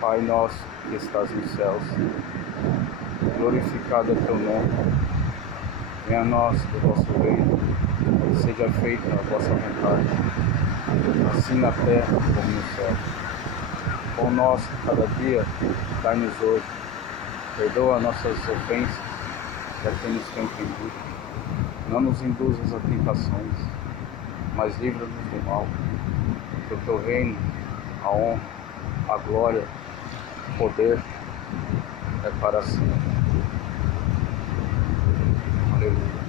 Pai nosso que estás nos céus, glorificado é teu nome, venha a nós o vosso reino, seja feita a vossa vontade, assim na terra como no céu. Pão nosso cada dia, dai-nos hoje, perdoa nossas ofensas, já que nos tem ofendido. Não nos induzas a tentações, mas livra-nos do mal. Que o teu reino, a honra, a glória, o poder é para sempre. Aleluia.